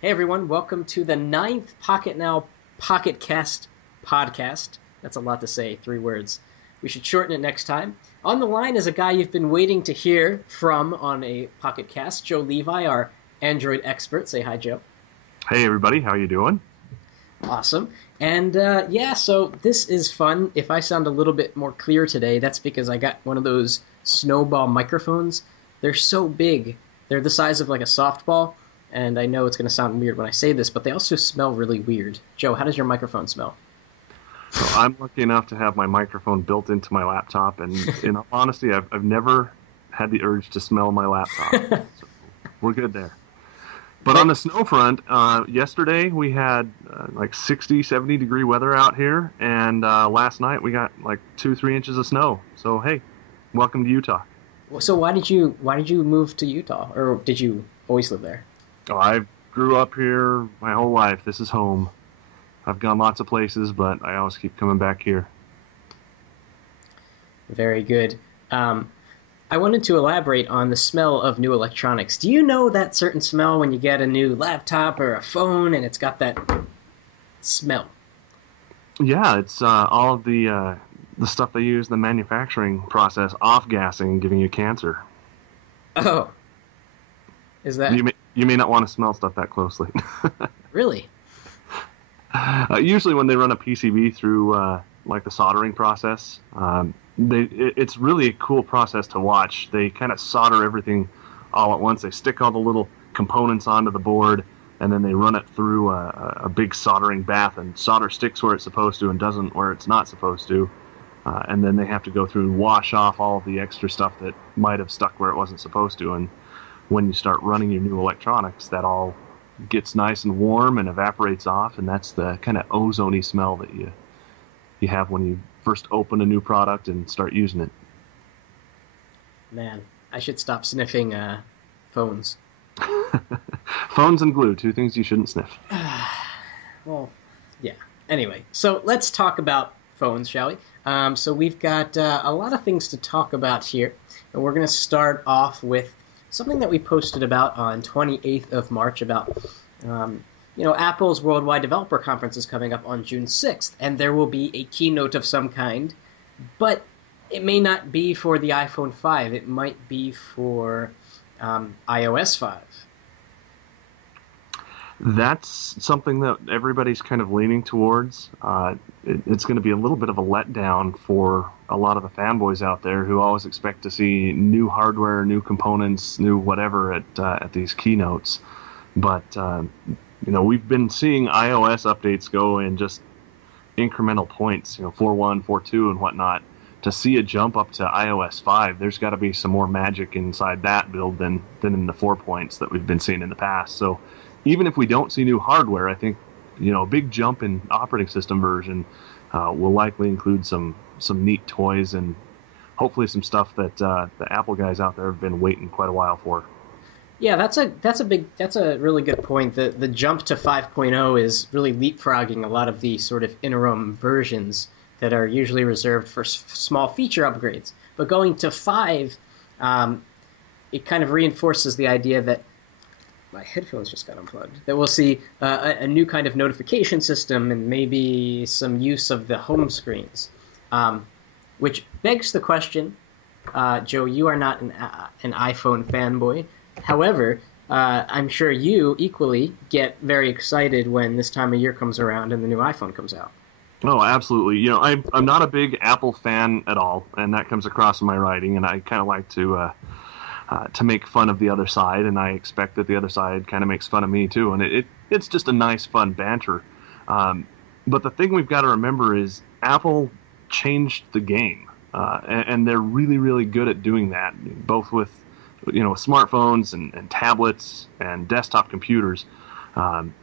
Hey everyone, welcome to the ninth Pocketnow PocketCast podcast. That's a lot to say, 3 words. We should shorten it next time. On the line is a guy you've been waiting to hear from on a PocketCast, Joe Levi, our Android expert. Say hi, Joe. Hey everybody, how you doing? Awesome. And so this is fun. If I sound a little bit more clear today, that's because I got one of those snowball microphones. They're so big. They're the size of like a softball. And I know it's going to sound weird when I say this, but they also smell really weird. Joe, how does your microphone smell? So I'm lucky enough to have my microphone built into my laptop, and in all honesty, I've never had the urge to smell my laptop. So we're good there. But on the snow front, yesterday we had like 60, 70 degree weather out here, and last night we got like 2-3 inches of snow. So hey, welcome to Utah. So why did you move to Utah, or did you always live there? Oh, I grew up here my whole life. This is home. I've gone lots of places, but I always keep coming back here. Very good. I wanted to elaborate on the smell of new electronics. Do you know that certain smell when you get a new laptop or a phone and it's got that smell? Yeah, it's all of the stuff they use in the manufacturing process, off-gassing and giving you cancer. Oh, is that You may not want to smell stuff that closely. really? Usually when they run a PCB through like the soldering process, it's really a cool process to watch. They kind of solder everything all at once. They stick all the little components onto the board, and then they run it through a big soldering bath, and solder sticks where it's supposed to and doesn't where it's not supposed to. And then they have to go through and wash off all of the extra stuff that might have stuck where it wasn't supposed to. And when you start running your new electronics, that all gets nice and warm and evaporates off, and that's the kind of ozone-y smell that you have when you first open a new product and start using it. Man, I should stop sniffing phones. Phones and glue, two things you shouldn't sniff. Well, yeah. Anyway, so let's talk about phones, shall we? So we've got a lot of things to talk about here, and we're going to start off with something that we posted about on 28th of March about, Apple's Worldwide Developer Conference is coming up on June 6th, and there will be a keynote of some kind, but it may not be for the iPhone 5. It might be for iOS 5. That's something that everybody's kind of leaning towards. It's going to be a little bit of a letdown for a lot of the fanboys out there who always expect to see new hardware, new components, new whatever at these keynotes. But we've been seeing iOS updates go in just incremental points, 4.1, 4.2, and whatnot. To see a jump up to iOS 5, there's got to be some more magic inside that build than in the 4 points that we've been seeing in the past. So even if we don't see new hardware, I think a big jump in operating system version will likely include some neat toys and hopefully some stuff that the Apple guys out there have been waiting quite a while for. Yeah, that's a really good point. The jump to 5.0 is really leapfrogging a lot of the sort of interim versions that are usually reserved for small feature upgrades. But going to 5, it kind of reinforces the idea that my headphones just got unplugged. That we'll see a new kind of notification system and maybe some use of the home screens, which begs the question, Joe, you are not an iPhone fanboy. However, I'm sure you equally get very excited when this time of year comes around and the new iPhone comes out. Oh, absolutely. I'm not a big Apple fan at all, and that comes across in my writing, and I kind of like to make fun of the other side, and I expect that the other side kind of makes fun of me too, and it's just a nice, fun banter. But the thing we've got to remember is Apple changed the game, and they're really, really good at doing that, both with smartphones and tablets and desktop computers.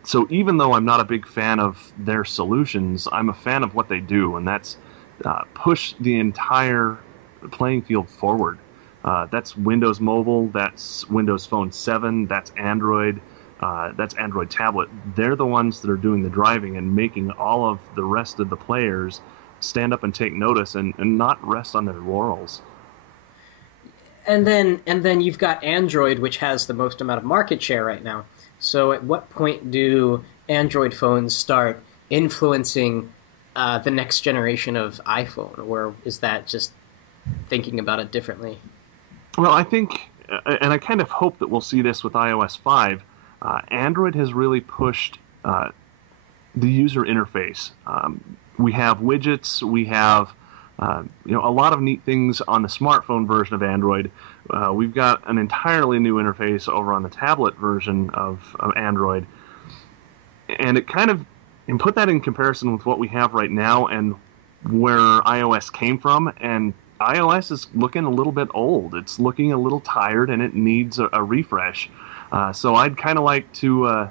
So even though I'm not a big fan of their solutions, I'm a fan of what they do, and that's push the entire playing field forward. That's Windows Mobile, that's Windows Phone 7, that's Android Tablet. They're the ones that are doing the driving and making all of the rest of the players stand up and take notice and not rest on their laurels. And then you've got Android, which has the most amount of market share right now. So at what point do Android phones start influencing the next generation of iPhone, or is that just thinking about it differently? Well, I think, and I kind of hope that we'll see this with iOS 5. Android has really pushed the user interface. We have widgets, we have a lot of neat things on the smartphone version of Android. We've got an entirely new interface over on the tablet version of Android, and it kind of, and put that in comparison with what we have right now and where iOS came from, and iOS is looking a little bit old. It's looking a little tired, and it needs a refresh. So I'd kind of like to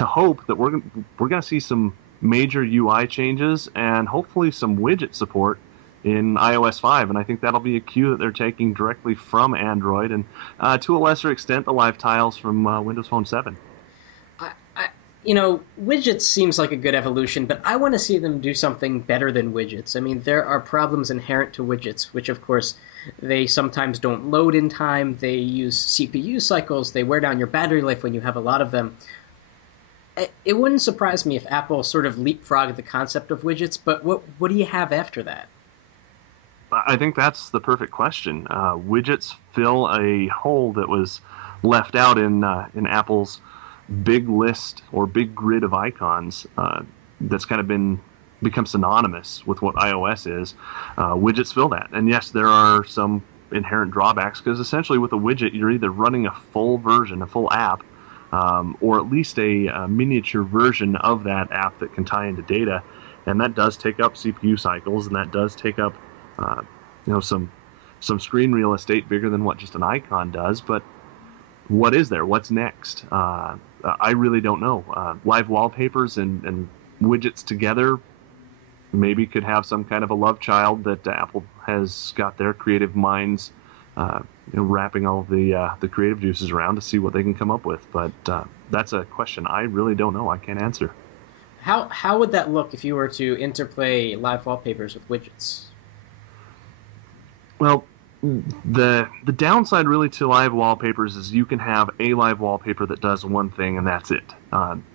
hope that we're going to see some major UI changes and hopefully some widget support in iOS 5, and I think that'll be a cue that they're taking directly from Android, and to a lesser extent the live tiles from Windows Phone 7. Widgets seems like a good evolution, but I want to see them do something better than widgets. I mean, there are problems inherent to widgets, which, of course, they sometimes don't load in time, they use CPU cycles, they wear down your battery life when you have a lot of them. It wouldn't surprise me if Apple sort of leapfrogged the concept of widgets, but what do you have after that? I think that's the perfect question. Widgets fill a hole that was left out in Apple's big list or big grid of icons that's kind of become synonymous with what iOS is. Widgets fill that, and yes, there are some inherent drawbacks because essentially with a widget you're either running a full version, a full app, or at least a miniature version of that app that can tie into data, and that does take up CPU cycles, and that does take up some screen real estate bigger than what just an icon does. But what is there? What's next? I really don't know. Live wallpapers and widgets together maybe could have some kind of a love child that Apple has got their creative minds wrapping all of the creative juices around to see what they can come up with. But that's a question I really don't know. I can't answer. How would that look if you were to interplay live wallpapers with widgets? Well, the downside really to live wallpapers is you can have a live wallpaper that does one thing and that's it.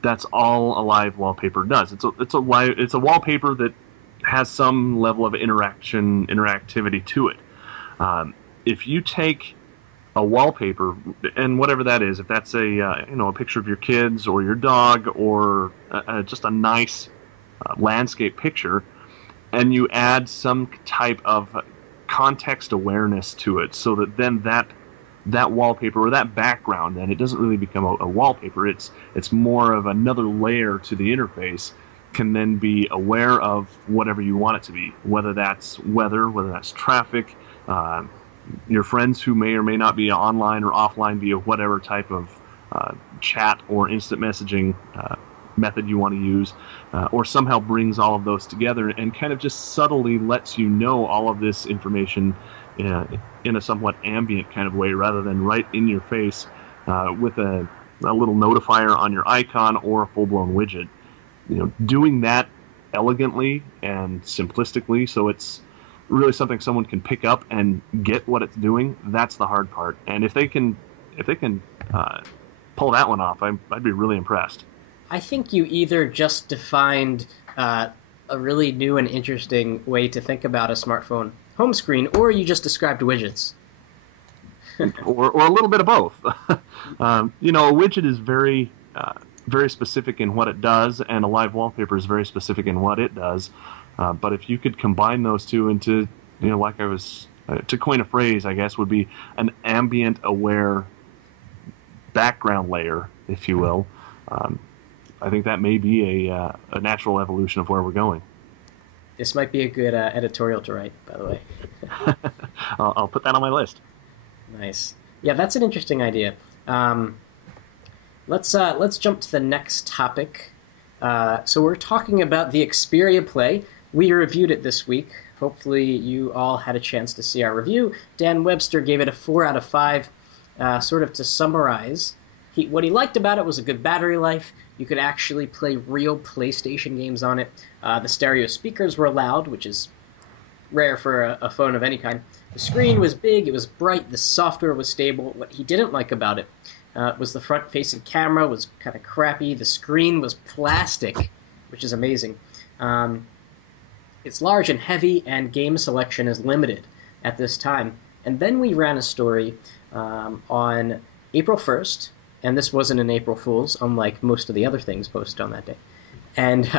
That's all a live wallpaper does. It's a wallpaper that has some level of interactivity to it. If you take a wallpaper, and whatever that is, if that's a picture of your kids or your dog or just a nice landscape picture, and you add some type of context awareness to it, so that then that wallpaper or that background, then it doesn't really become a wallpaper. It's more of another layer to the interface, can then be aware of whatever you want it to be, whether that's weather, whether that's traffic, your friends who may or may not be online or offline via whatever type of chat or instant messaging method you want to use, or somehow brings all of those together and kind of just subtly lets you know all of this information in a somewhat ambient kind of way, rather than right in your face with a little notifier on your icon or a full-blown widget. Doing that elegantly and simplistically, so it's really something someone can pick up and get what it's doing. That's the hard part. And if they can pull that one off, I'd be really impressed. I think you either just defined a really new and interesting way to think about a smartphone home screen, or you just described widgets. or a little bit of both. A widget is very specific in what it does, and a live wallpaper is very specific in what it does. But if you could combine those two into, to coin a phrase, I guess, would be an ambient aware background layer, if you will. I think that may be a natural evolution of where we're going. This might be a good editorial to write, by the way. I'll put that on my list. Nice. Yeah, that's an interesting idea. Let's jump to the next topic. So we're talking about the Xperia Play. We reviewed it this week. Hopefully you all had a chance to see our review. Dan Webster gave it a 4 out of 5. Sort of to summarize, what he liked about it was a good battery life. You could actually play real PlayStation games on it. The stereo speakers were loud, which is rare for a phone of any kind. The screen was big, it was bright, the software was stable. What he didn't like about it Was the front-facing camera was kind of crappy. The screen was plastic, which is amazing. It's large and heavy, and game selection is limited at this time. And then we ran a story on April 1st, and this wasn't an April Fool's, unlike most of the other things posted on that day. And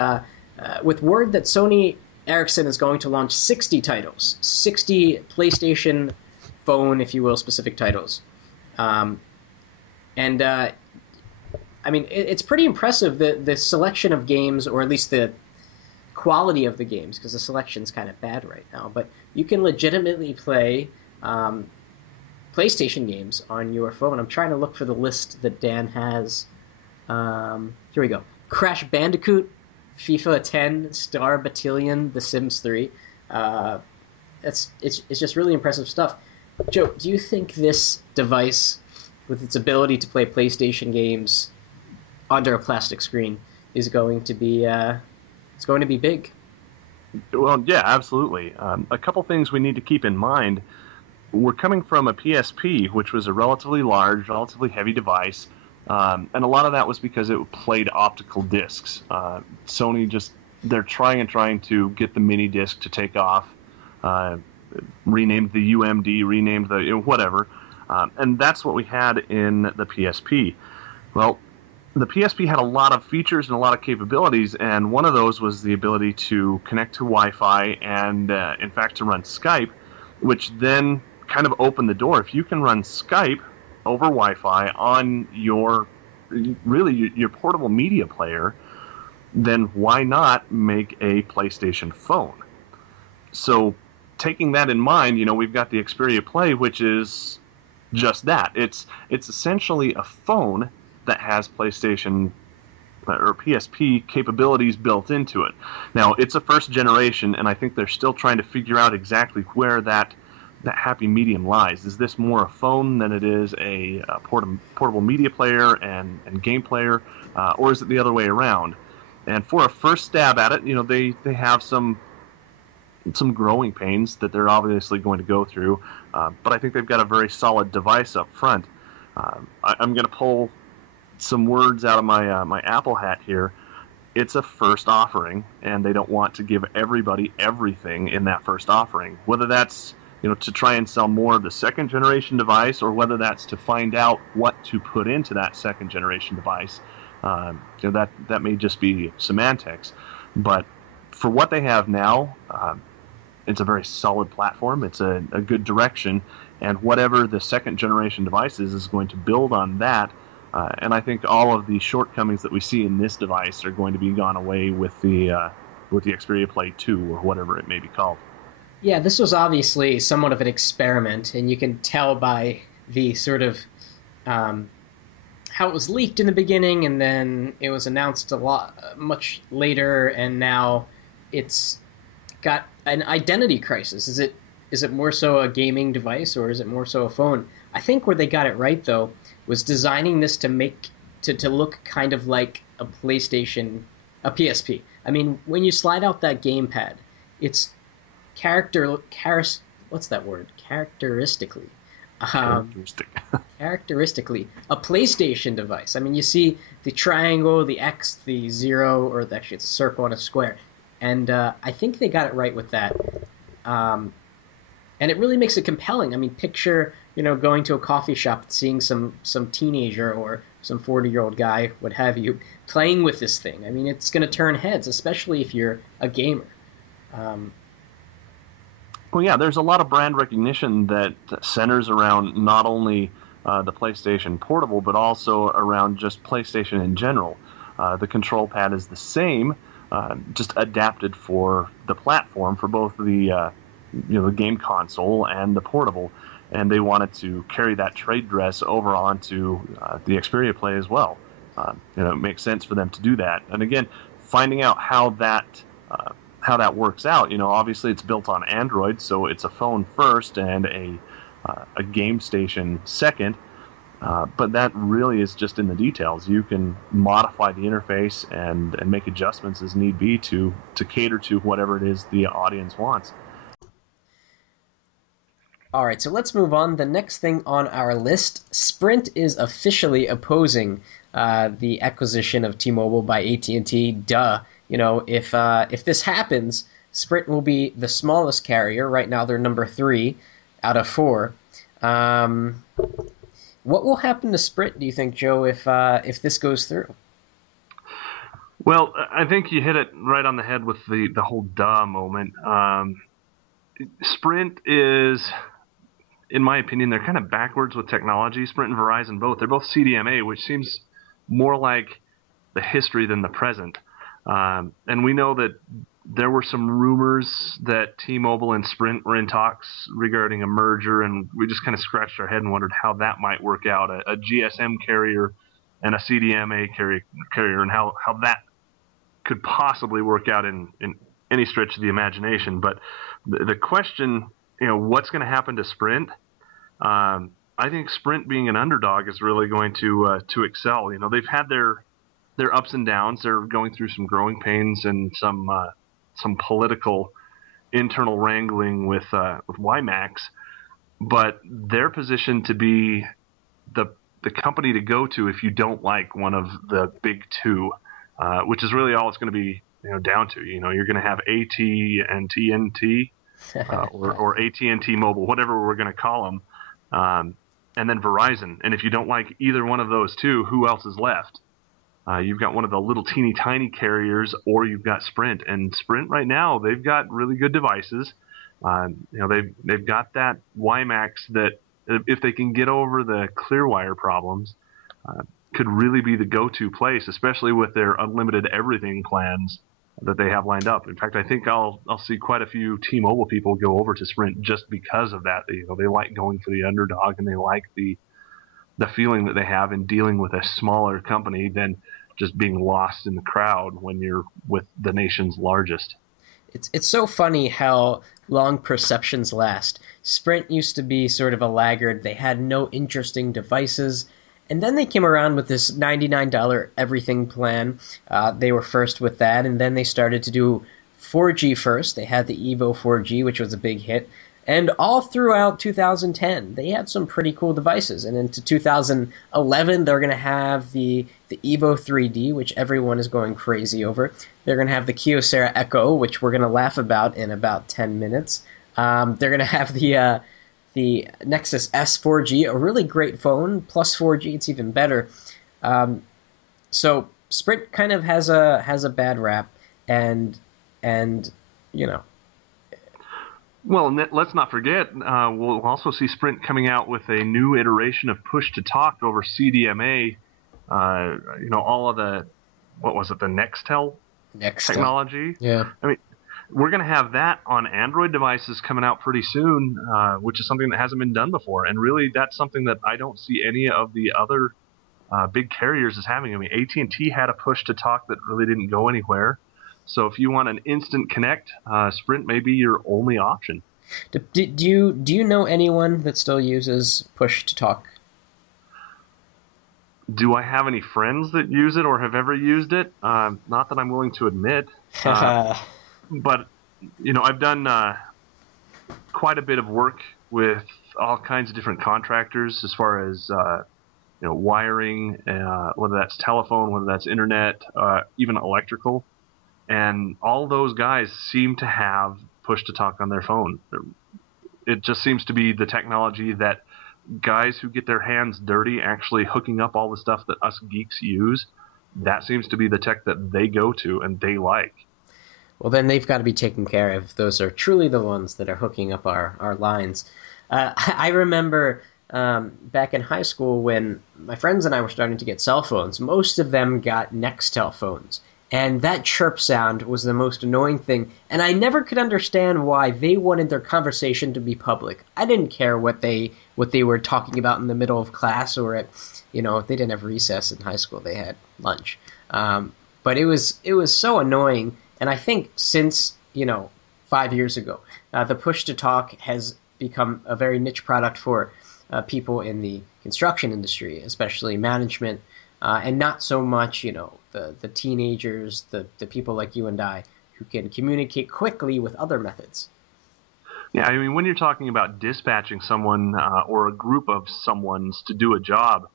with word that Sony Ericsson is going to launch 60 titles, 60 PlayStation phone, if you will, specific titles. It's pretty impressive, the selection of games, or at least the quality of the games, because the selection's kind of bad right now. But you can legitimately play PlayStation games on your phone. I'm trying to look for the list that Dan has. Here we go. Crash Bandicoot, FIFA 10, Star Battalion, The Sims 3. It's just really impressive stuff. Joe, do you think this device, with its ability to play PlayStation games under a plastic screen, is going to be it's going to be big? Well, yeah, absolutely. A couple things we need to keep in mind. We're coming from a PSP, which was a relatively large, relatively heavy device, and a lot of that was because it played optical discs. Sony they're trying to get the mini disc to take off, renamed the UMD, renamed the whatever, and that's what we had in the PSP. Well, the PSP had a lot of features and a lot of capabilities, and one of those was the ability to connect to Wi-Fi and, in fact, to run Skype, which then kind of opened the door. If you can run Skype over Wi-Fi on your portable media player, then why not make a PlayStation phone? So, taking that in mind, we've got the Xperia Play, which is just that. It's essentially a phone that has PlayStation or PSP capabilities built into it. Now, it's a first generation, and I think they're still trying to figure out exactly where that happy medium lies. Is this more a phone than it is a portable media player and game player, or is it the other way around? And for a first stab at it, they have some growing pains that they're obviously going to go through, but I think they've got a very solid device up front. I'm going to pull some words out of my Apple hat here. It's a first offering, and they don't want to give everybody everything in that first offering. Whether that's to try and sell more of the second generation device, or whether that's to find out what to put into that second generation device, that may just be semantics. But for what they have now, it's a very solid platform. It's a good direction, and whatever the second generation device is going to build on that. And I think all of the shortcomings that we see in this device are going to be gone away with the Xperia Play 2, or whatever it may be called. Yeah, this was obviously somewhat of an experiment, and you can tell by the sort of how it was leaked in the beginning, and then it was announced much later, and now it's got an identity crisis. Is it more so a gaming device, or is it more so a phone? I think where they got it right, though, was designing this to look kind of like a PlayStation, a PSP. I mean, when you slide out that gamepad, it's characteristically characteristically a PlayStation device. I mean, you see the triangle, the X, the zero, or actually it's a circle and a square, and I think they got it right with that. And it really makes it compelling. I mean, picture going to a coffee shop and seeing some teenager or some 40-year-old guy, what have you, playing with this thing. I mean, it's going to turn heads, especially if you're a gamer. Well, yeah, there's a lot of brand recognition that centers around not only the PlayStation Portable, but also around just PlayStation in general. The control pad is the same, just adapted for the platform, for both the game console and the portable, and they wanted to carry that trade dress over onto the Xperia Play as well. It makes sense for them to do that. And again, finding out how that works out, obviously it's built on Android, so it's a phone first and a game station second. But that really is just in the details. You can modify the interface and make adjustments as need be to cater to whatever it is the audience wants. All right, so let's move on. The next thing on our list, Sprint is officially opposing the acquisition of T-Mobile by AT&T. Duh. If this happens, Sprint will be the smallest carrier. Right now, they're number 3 out of 4. What will happen to Sprint, do you think, Joe, if this goes through? Well, I think you hit it right on the head with the whole duh moment. Sprint is, in my opinion, they're kind of backwards with technology. Sprint and Verizon both. They're both CDMA, which seems more like the history than the present. And we know that there were some rumors that T-Mobile and Sprint were in talks regarding a merger, and we just kind of scratched our head and wondered how that might work out. A GSM carrier and a CDMA carrier, and how that could possibly work out in any stretch of the imagination. But the question, what's going to happen to Sprint? I think Sprint being an underdog is really going to excel. They've had their ups and downs. They're going through some growing pains and some political internal wrangling with WiMAX, but they're positioned to be the company to go to if you don't like one of the big two. Which is really all it's going to be down to. You're going to have AT&T or AT&T Mobile, whatever we're going to call them, and then Verizon. And if you don't like either one of those two, who else is left? You've got one of the little teeny tiny carriers, or you've got Sprint. And Sprint right now, they've got really good devices. They've got that WiMAX that if they can get over the Clearwire problems, could really be the go-to place, especially with their unlimited everything plans that they have lined up. In fact, I think I'll see quite a few T-Mobile people go over to Sprint just because of that. They like going for the underdog, and they like the feeling that they have in dealing with a smaller company than just being lost in the crowd when you're with the nation's largest. It's so funny how long perceptions last. Sprint used to be sort of a laggard. They had no interesting devices. And then they came around with this $99 everything plan. They were first with that, and then they started to do 4G first. They had the Evo 4G, which was a big hit. And all throughout 2010, they had some pretty cool devices. And into 2011, they're going to have the Evo 3D, which everyone is going crazy over. They're going to have the Kyocera Echo, which we're going to laugh about in about 10 minutes. They're going to have the Nexus S 4G, a really great phone, plus 4G, it's even better. So Sprint kind of has a bad rap, and Well, let's not forget, we'll also see Sprint coming out with a new iteration of push-to-talk over CDMA. All of the, what was it, the Nextel technology? Yeah. I mean, we're going to have that on Android devices coming out pretty soon, which is something that hasn't been done before. And really, that's something that I don't see any of the other big carriers as having. I mean, AT&T had a push-to-talk that really didn't go anywhere. So if you want an instant connect, Sprint may be your only option. Do you know anyone that still uses push-to-talk? Do I have any friends that use it or have ever used it? Not that I'm willing to admit. But, I've done quite a bit of work with all kinds of different contractors as far as, wiring, whether that's telephone, whether that's internet, even electrical. And all those guys seem to have push-to-talk on their phone. It just seems to be the technology that guys who get their hands dirty actually hooking up all the stuff that us geeks use, that seems to be the tech that they go to and they like. Well, then they've got to be taken care of. Those are truly the ones that are hooking up our lines. I remember back in high school when my friends and I were starting to get cell phones, most of them got Nextel phones. And that chirp sound was the most annoying thing. And I never could understand why they wanted their conversation to be public. I didn't care what they were talking about in the middle of class or at, they didn't have recess in high school. They had lunch. But it was so annoying. And I think since, 5 years ago, the push-to-talk has become a very niche product for people in the construction industry, especially management, and not so much, the teenagers, the people like you and I, who can communicate quickly with other methods. Yeah, I mean, when you're talking about dispatching someone or a group of someone's to do a job,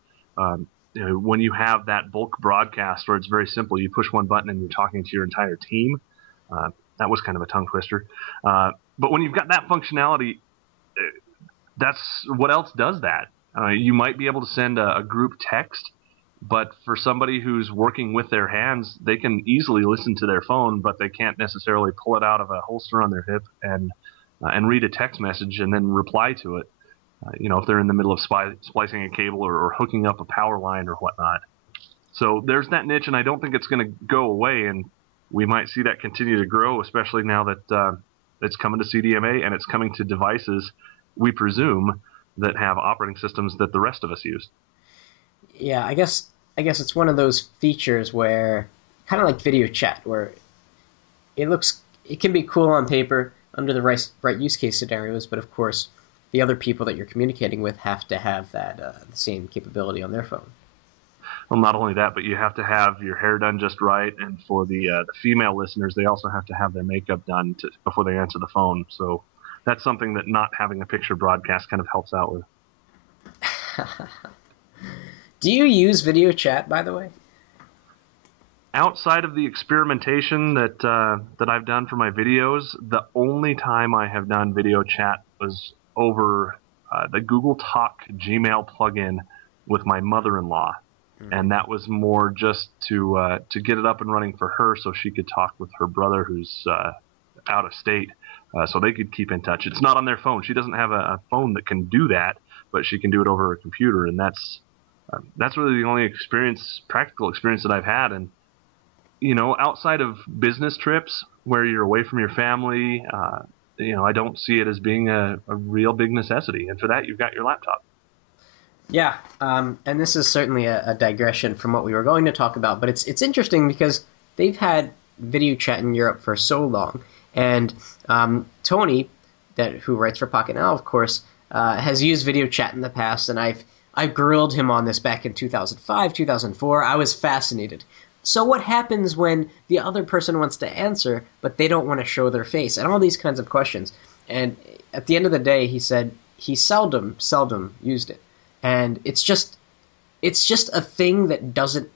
when you have that bulk broadcast where it's very simple, you push one button and you're talking to your entire team. That was kind of a tongue twister. But when you've got that functionality, that's what else does that. You might be able to send a group text, but for somebody who's working with their hands, they can easily listen to their phone, but they can't necessarily pull it out of a holster on their hip and read a text message and then reply to it. If they're in the middle of splicing a cable or hooking up a power line or whatnot. So there's that niche, and I don't think it's going to go away, and we might see that continue to grow, especially now that it's coming to CDMA and it's coming to devices, we presume, that have operating systems that the rest of us use. Yeah, I guess it's one of those features where, kind of like video chat, where it can be cool on paper under the right use case scenarios, but of course, the other people that you're communicating with have to have that the same capability on their phone. Well, not only that, but you have to have your hair done just right, and for the female listeners, they also have to have their makeup done before they answer the phone. So that's something that not having a picture broadcast kind of helps out with. Do you use video chat, by the way? Outside of the experimentation that I've done for my videos, the only time I have done video chat was over the Google Talk Gmail plugin with my mother-in-law. And that was more just to get it up and running for her so she could talk with her brother who's out of state, so they could keep in touch. It's not on their phone. She doesn't have a phone that can do that, but she can do it over her computer, and that's really the only practical experience that I've had. And outside of business trips where you're away from your family, I don't see it as being a real big necessity. And for that, you've got your laptop. Yeah, and this is certainly a digression from what we were going to talk about, but it's interesting because they've had video chat in Europe for so long, and Tony, who writes for Pocketnow, of course, has used video chat in the past, and I've grilled him on this back in 2005, 2004. I was fascinated. So what happens when the other person wants to answer, but they don't want to show their face, and all these kinds of questions? And at the end of the day, he said he seldom used it. And it's just a thing that doesn't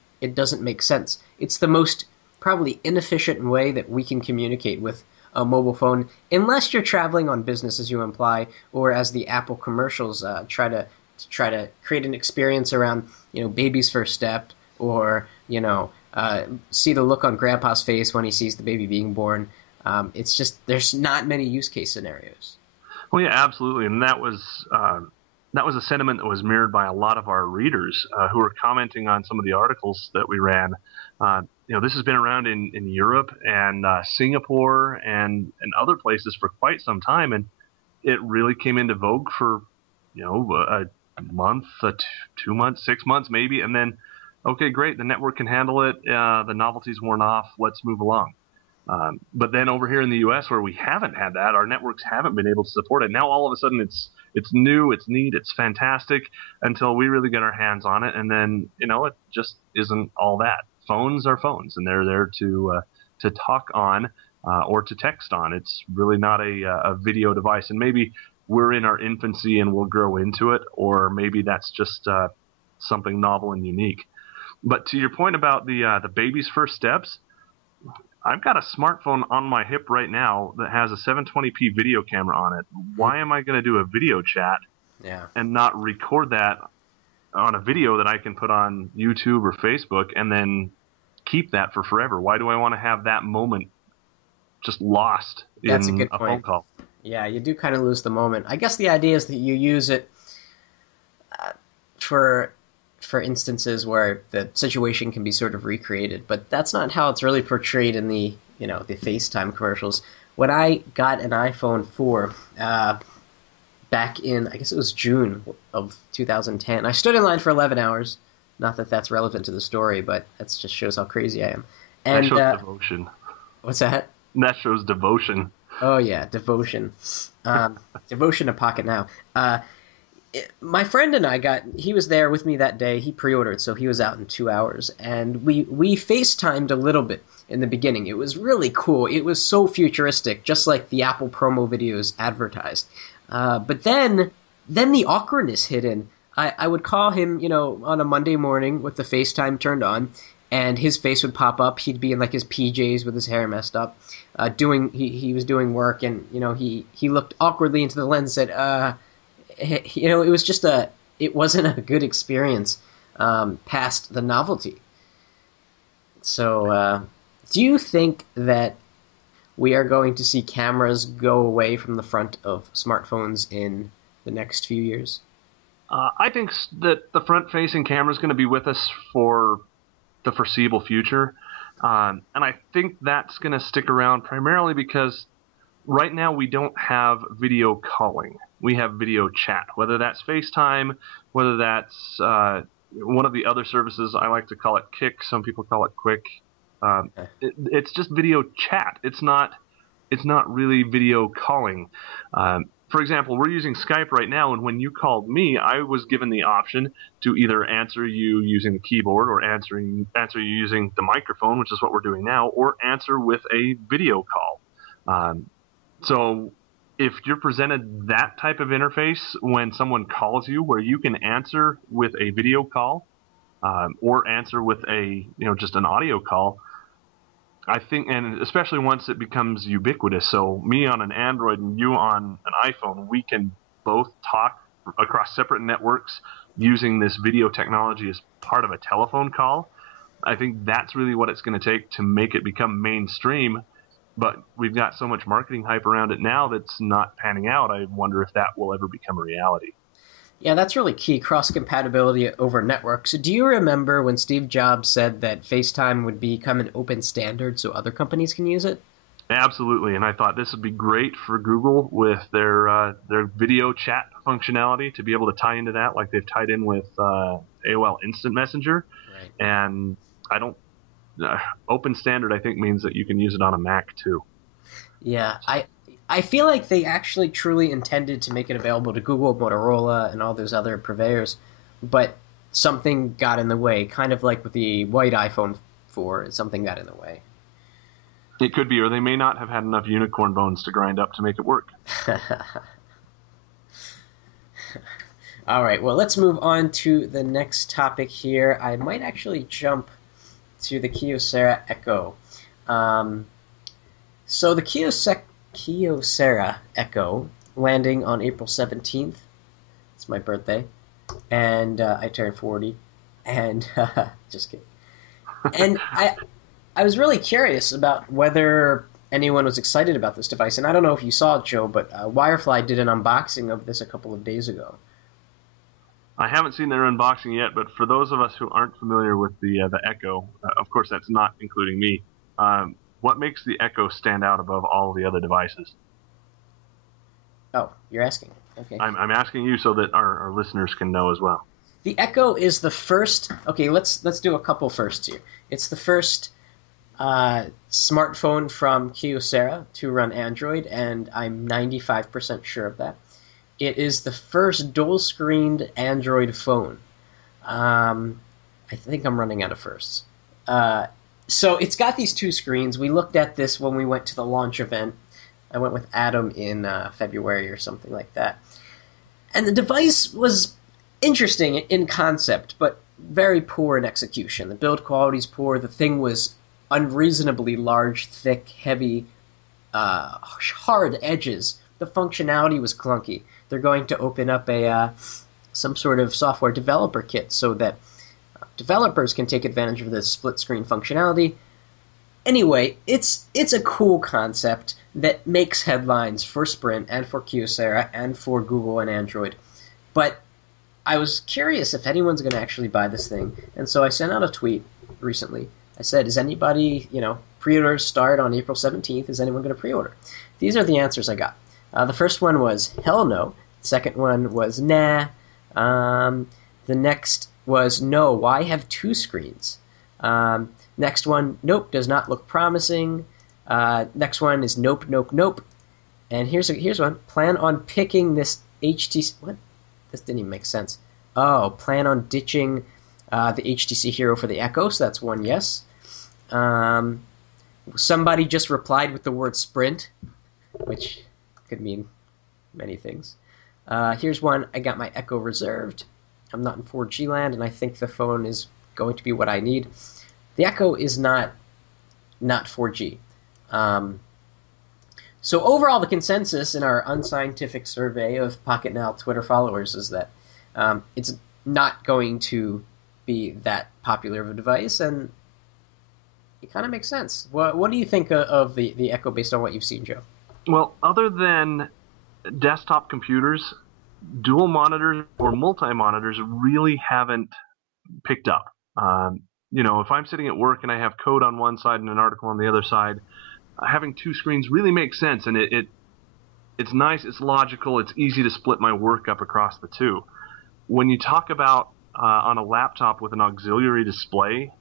make sense. It's the most probably inefficient way that we can communicate with a mobile phone, unless you're traveling on business, as you imply, or as the Apple commercials try to create an experience around baby's first step, or see the look on Grandpa's face when he sees the baby being born. It's just there's not many use case scenarios. Well, yeah, absolutely, and that was a sentiment that was mirrored by a lot of our readers who were commenting on some of the articles that we ran. This has been around in Europe and Singapore and other places for quite some time, and it really came into vogue for a month, 2 months, 6 months maybe, and then okay, great, the network can handle it. The novelty's worn off. Let's move along. But then over here in the U.S., where we haven't had that, our networks haven't been able to support it. Now all of a sudden it's new, it's neat, it's fantastic until we really get our hands on it, and then it just isn't all that. Phones are phones, and they're there to talk on or to text on. It's really not a video device, and maybe we're in our infancy and we'll grow into it, or maybe that's just something novel and unique. But to your point about the baby's first steps, I've got a smartphone on my hip right now that has a 720p video camera on it. Why am I going to do a video chat and not record that on a video that I can put on YouTube or Facebook and then keep that for forever? Why do I want to have that moment just lost in a phone call? Yeah, you do kind of lose the moment. I guess the idea is that you use it for instances where the situation can be sort of recreated, but that's not how it's really portrayed in the the FaceTime commercials. When I got an iPhone 4 back in, I guess it was June of 2010, I stood in line for 11 hours. Not that that's relevant to the story, but that just shows how crazy I am. And that shows devotion. What's that? That shows devotion. Oh yeah, devotion. Devotion to Pocketnow. My friend and he was there with me that day. He pre-ordered, so he was out in 2 hours. And we FaceTimed a little bit in the beginning. It was really cool. It was so futuristic, just like the Apple promo videos advertised. But then the awkwardness hit in. I would call him, on a Monday morning with the FaceTime turned on, and his face would pop up. He'd be in like his PJs with his hair messed up, he was doing work, and he looked awkwardly into the lens and said, it wasn't a good experience past the novelty. So, do you think that we are going to see cameras go away from the front of smartphones in the next few years? I think that the front-facing camera is going to be with us for the foreseeable future. And I think that's going to stick around primarily because right now we don't have video calling. We have video chat, whether that's FaceTime, whether that's one of the other services. I like to call it Kick. Some people call it Quick. It's just video chat. It's not really video calling. For example, we're using Skype right now, and when you called me, I was given the option to either answer you using the keyboard or answer you using the microphone, which is what we're doing now, or answer with a video call. So if you're presented that type of interface when someone calls you, where you can answer with a video call or answer with just an audio call, I think, and especially once it becomes ubiquitous, so me on an Android and you on an iPhone, we can both talk across separate networks using this video technology as part of a telephone call. I think that's really what it's going to take to make it become mainstream, but we've got so much marketing hype around it now that's not panning out. I wonder if that will ever become a reality. Yeah, that's really key, cross-compatibility over networks. Do you remember when Steve Jobs said that FaceTime would become an open standard so other companies can use it? Absolutely, and I thought this would be great for Google with their video chat functionality to be able to tie into that like they've tied in with AOL Instant Messenger. Right. And open standard, I think, means that you can use it on a Mac too. Yeah, I feel like they actually truly intended to make it available to Google, Motorola, and all those other purveyors, but something got in the way, kind of like with the white iPhone 4, something got in the way. It could be, or they may not have had enough unicorn bones to grind up to make it work. All right, well, let's move on to the next topic here. I might actually jump to the Kyocera Echo. So the Kyocera Echo landing on April 17th. It's my birthday, and I turned 40, and just kidding. And I was really curious about whether anyone was excited about this device, and I don't know if you saw it, Joe, but Wirefly did an unboxing of this a couple of days ago. I haven't seen their unboxing yet, but for those of us who aren't familiar with the Echo, of course that's not including me, what makes the Echo stand out above all the other devices? Oh, you're asking. Okay. I'm asking you so that our listeners can know as well. The Echo is the first... Okay, let's do a couple firsts here. It's the first smartphone from Kyocera to run Android, and I'm 95% sure of that. It is the first dual-screened Android phone. I think I'm running out of firsts. So it's got these two screens. We looked at this when we went to the launch event. I went with Adam in February or something like that. And the device was interesting in concept, but very poor in execution. The build quality is poor. The thing was unreasonably large, thick, heavy, hard edges. The functionality was clunky. They're going to open up some sort of software developer kit so that developers can take advantage of this split-screen functionality. Anyway, it's a cool concept that makes headlines for Sprint and for Kyocera and for Google and Android. But I was curious if anyone's going to actually buy this thing, and so I sent out a tweet recently. I said, is anybody, pre-orders start on April 17th, is anyone going to pre-order? These are the answers I got. The first one was, hell no. The second one was, nah. The next was, no, why have two screens? Next one, nope, does not look promising. Next one is nope, nope, nope. And here's one. Plan on picking this HTC... What? This didn't even make sense. Oh, plan on ditching the HTC Hero for the Echo, so that's one yes. Somebody just replied with the word sprint, which could mean many things. Here's one. I got my Echo reserved. I'm not in 4G land, and I think the phone is going to be what I need. The Echo is not 4G. So overall, the consensus in our unscientific survey of Pocketnow Twitter followers is that it's not going to be that popular of a device, and it kind of makes sense. What do you think of the Echo based on what you've seen, Joe? Well, other than desktop computers, dual monitors or multi-monitors really haven't picked up. If I'm sitting at work and I have code on one side and an article on the other side, having two screens really makes sense, and it's nice, it's logical, it's easy to split my work up across the two. When you talk about on a laptop with an auxiliary display,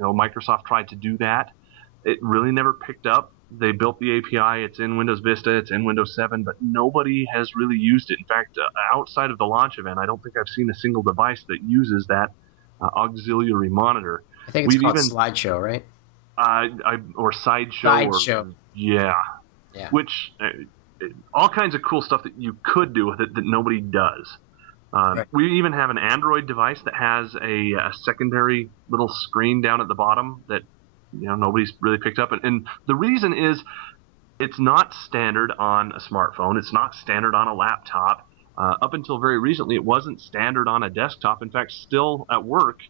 Microsoft tried to do that. It really never picked up. They built the API. It's in Windows Vista. It's in Windows 7, but nobody has really used it. In fact, outside of the launch event, I don't think I've seen a single device that uses that auxiliary monitor. I think it's called Slideshow, right? Or Sideshow. Yeah. Which, all kinds of cool stuff that you could do with it that nobody does. Right. We even have an Android device that has a secondary little screen down at the bottom that nobody's really picked up. And the reason is it's not standard on a smartphone. It's not standard on a laptop. Up until very recently, it wasn't standard on a desktop. In fact, still at work,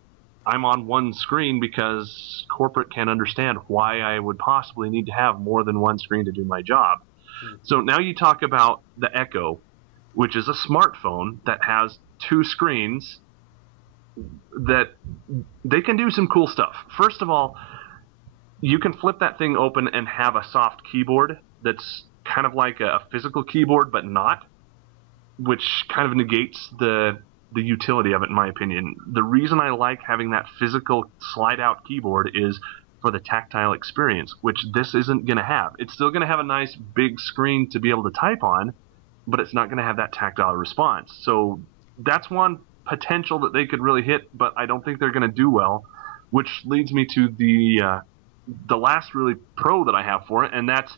I'm on one screen because corporate can't understand why I would possibly need to have more than one screen to do my job. So now you talk about the Echo, which is a smartphone that has two screens that they can do some cool stuff. First of all, you can flip that thing open and have a soft keyboard that's kind of like a physical keyboard, but not, which kind of negates the utility of it, in my opinion. The reason I like having that physical slide-out keyboard is for the tactile experience, which this isn't going to have. It's still going to have a nice big screen to be able to type on, but it's not going to have that tactile response. So that's one potential that they could really hit, but I don't think they're going to do well, which leads me to the last really pro that I have for it, and that's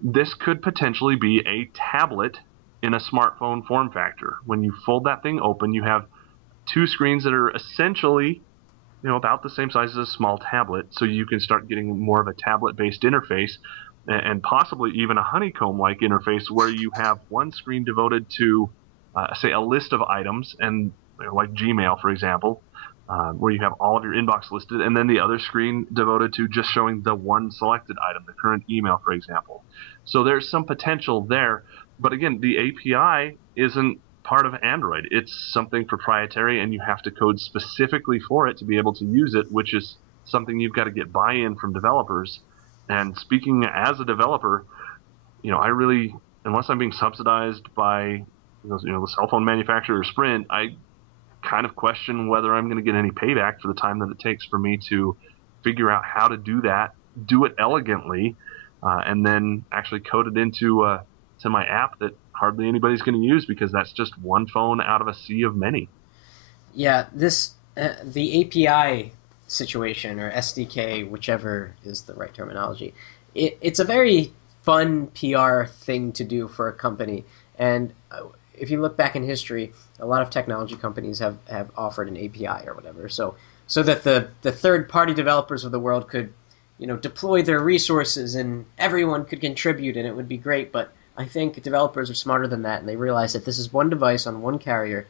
this could potentially be a tablet in a smartphone form factor. When you fold that thing open, you have two screens that are essentially about the same size as a small tablet, so you can start getting more of a tablet-based interface and possibly even a honeycomb-like interface where you have one screen devoted to, say, a list of items, and like Gmail, for example, where you have all of your inbox listed, and then the other screen devoted to just showing the one selected item, the current email, for example. So there's some potential there, but again, the API isn't part of Android. It's something proprietary, and you have to code specifically for it to be able to use it, which is something you've got to get buy-in from developers. And speaking as a developer, I really, unless I'm being subsidized by the cell phone manufacturer Sprint, I kind of question whether I'm going to get any payback for the time that it takes for me to figure out how to do that, do it elegantly, and then actually code it into to my app that hardly anybody's going to use because that's just one phone out of a sea of many. Yeah, this the API situation, or SDK, whichever is the right terminology, it's a very fun PR thing to do for a company. And if you look back in history, a lot of technology companies have offered an API or whatever, so that the third-party developers of the world could deploy their resources and everyone could contribute and it would be great. But I think developers are smarter than that, and they realize that this is one device on one carrier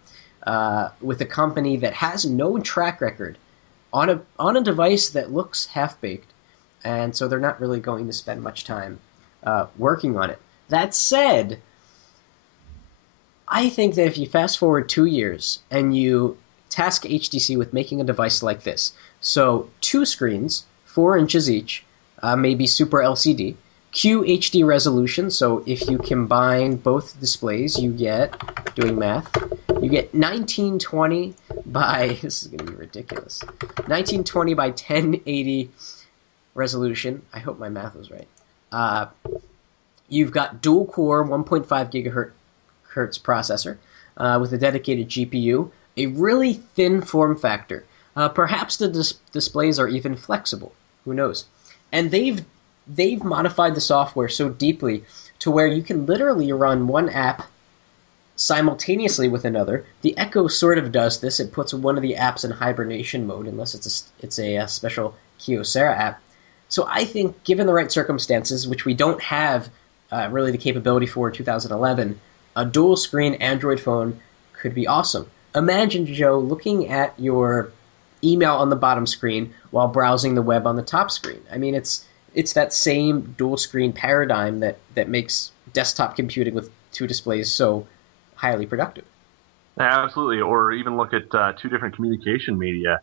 with a company that has no track record on a device that looks half-baked, and so they're not really going to spend much time working on it. That said, I think that if you fast forward 2 years and you task HTC with making a device like this, so two screens, 4 inches each, maybe Super LCD, QHD resolution, so if you combine both displays, you get, doing math, you get 1920 by, this is going to be ridiculous, 1920 by 1080 resolution. I hope my math was right. You've got dual-core 1.5 gigahertz processor. with a dedicated GPU, a really thin form factor. Perhaps the displays are even flexible. Who knows? And they've modified the software so deeply to where you can literally run one app simultaneously with another. The Echo sort of does this. It puts one of the apps in hibernation mode, unless it's a special Kyocera app. So I think, given the right circumstances, which we don't have really the capability for in 2011, a dual-screen Android phone could be awesome. Imagine, Joe, looking at your email on the bottom screen while browsing the web on the top screen. I mean, it's that same dual-screen paradigm that makes desktop computing with two displays so highly productive. Absolutely, or even look at two different communication media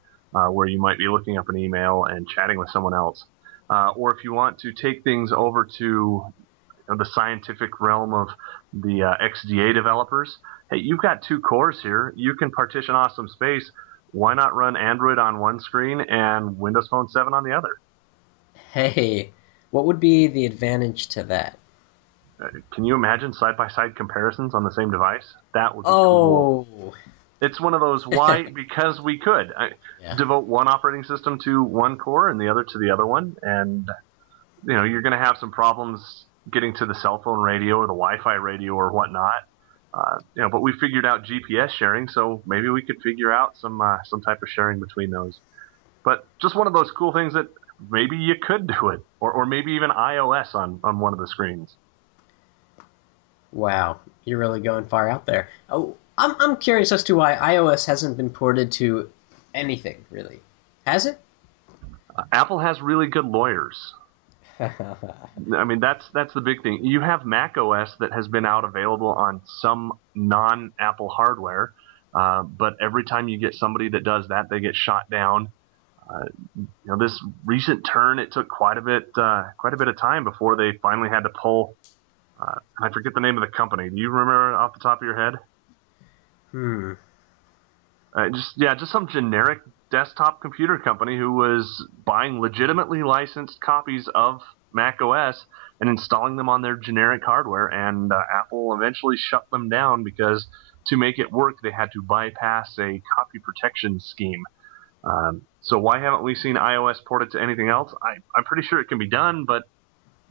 where you might be looking up an email and chatting with someone else. Or if you want to take things over to the scientific realm of the XDA developers, hey, you've got two cores here. You can partition off some space. Why not run Android on one screen and Windows Phone 7 on the other? Hey, what would be the advantage to that? Can you imagine side-by-side comparisons on the same device? That would be cool. It's one of those, why? Because we could. Devote one operating system to one core and the other to the other one, and you're going to have some problems getting to the cell phone radio or the Wi-Fi radio or whatnot. But we figured out GPS sharing, so maybe we could figure out some type of sharing between those. But just one of those cool things that maybe you could do it, or maybe even iOS on one of the screens. Wow, you're really going far out there. Oh, I'm curious as to why iOS hasn't been ported to anything, really. Has it? Apple has really good lawyers. I mean, that's the big thing. You have Mac OS that has been out available on some non-Apple hardware, but every time you get somebody that does that, they get shot down. This recent turn, it took quite a bit of time before they finally had to pull. I forget the name of the company. Do you remember off the top of your head? Just some generic desktop computer company who was buying legitimately licensed copies of Mac OS and installing them on their generic hardware, and Apple eventually shut them down because to make it work, they had to bypass a copy protection scheme. So why haven't we seen iOS ported to anything else? I'm pretty sure it can be done, but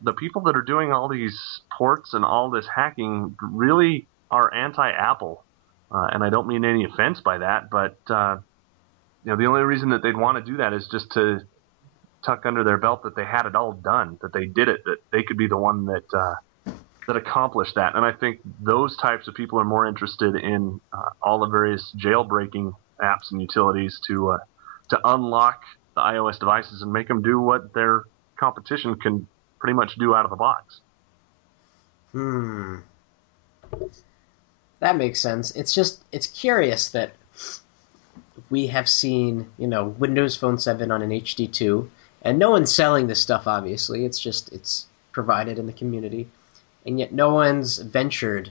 the people that are doing all these ports and all this hacking really are anti-Apple. And I don't mean any offense by that, but the only reason that they'd want to do that is just to tuck under their belt that they had it all done, that they did it, that they could be the one that accomplished that. And I think those types of people are more interested in all the various jailbreaking apps and utilities to unlock the iOS devices and make them do what their competition can pretty much do out of the box. That makes sense. It's curious that we have seen, Windows Phone 7 on an HD2, and no one's selling this stuff, obviously. It's provided in the community, and yet no one's ventured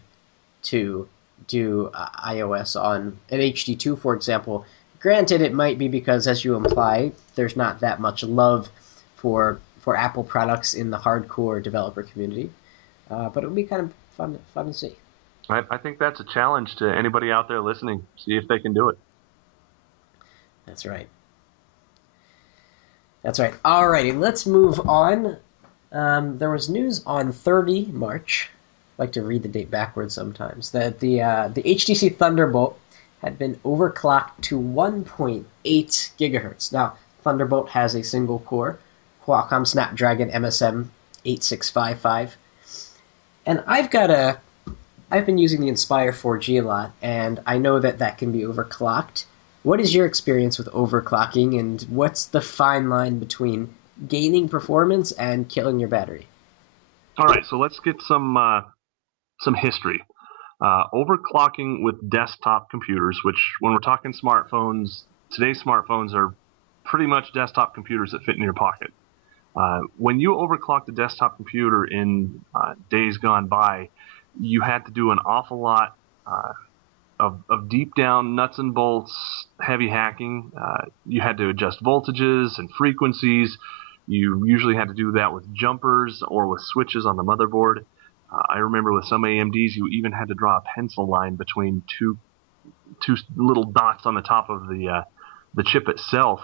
to do iOS on an HD2, for example. Granted, it might be because, as you imply, there's not that much love for Apple products in the hardcore developer community, but it would be kind of fun to see. I think that's a challenge to anybody out there listening. See if they can do it. That's right. Alrighty, let's move on. There was news on 30 March. I like to read the date backwards sometimes. That the HTC Thunderbolt had been overclocked to 1.8 gigahertz. Now, Thunderbolt has a single core, Qualcomm Snapdragon MSM 8655. And I've been using the Inspire 4G a lot, and I know that can be overclocked. What is your experience with overclocking, and what's the fine line between gaining performance and killing your battery? All right, so let's get some history. Overclocking with desktop computers, which when we're talking smartphones, today's smartphones are pretty much desktop computers that fit in your pocket. When you overclocked a desktop computer in days gone by, you had to do an awful lot of deep down nuts and bolts heavy hacking. You had to adjust voltages and frequencies. You usually had to do that with jumpers or with switches on the motherboard. I remember with some AMDs, you even had to draw a pencil line between two little dots on the top of the chip itself,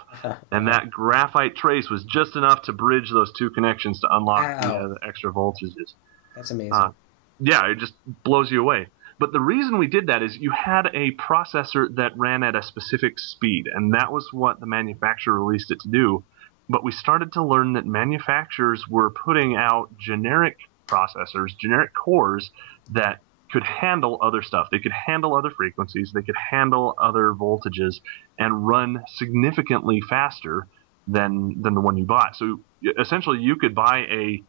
and that graphite trace was just enough to bridge those two connections to unlock the extra voltages. That's amazing. Yeah, it just blows you away. But the reason we did that is you had a processor that ran at a specific speed, and that was what the manufacturer released it to do. But we started to learn that manufacturers were putting out generic processors, generic cores that could handle other stuff. They could handle other frequencies, they could handle other voltages, and run significantly faster than the one you bought. So essentially, you could buy an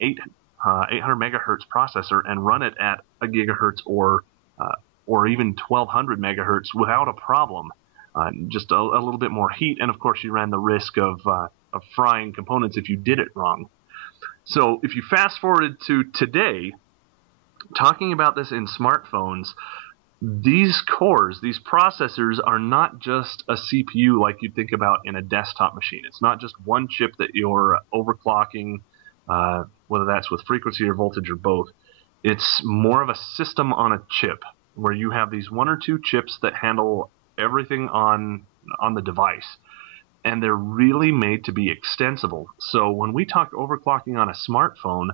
800 megahertz processor and run it at a gigahertz or even 1200 megahertz without a problem. Just a little bit more heat, and of course, you ran the risk of frying components if you did it wrong. So if you fast forwarded to today, talking about this in smartphones, these cores, these processors are not just a CPU like you'd think about in a desktop machine. It's not just one chip that you're overclocking, whether that's with frequency or voltage or both. It's more of a system on a chip where you have these one or two chips that handle everything on the device. And they're really made to be extensible. So when we talk overclocking on a smartphone,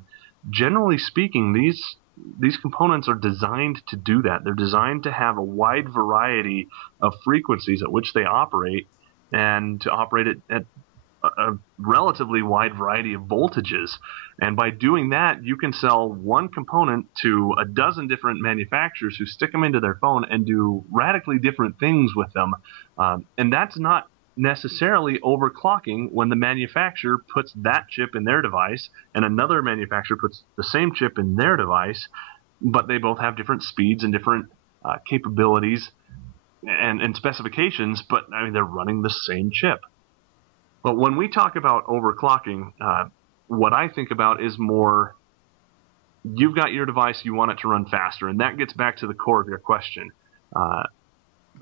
generally speaking, these components are designed to do that. They're designed to have a wide variety of frequencies at which they operate, and to operate at a relatively wide variety of voltages. And by doing that, you can sell one component to a dozen different manufacturers who stick them into their phone and do radically different things with them. And that's not necessarily overclocking when the manufacturer puts that chip in their device and another manufacturer puts the same chip in their device, but they both have different speeds and different capabilities and specifications, but I mean, they're running the same chip. But when we talk about overclocking, what I think about is more, you've got your device, you want it to run faster, and that gets back to the core of your question.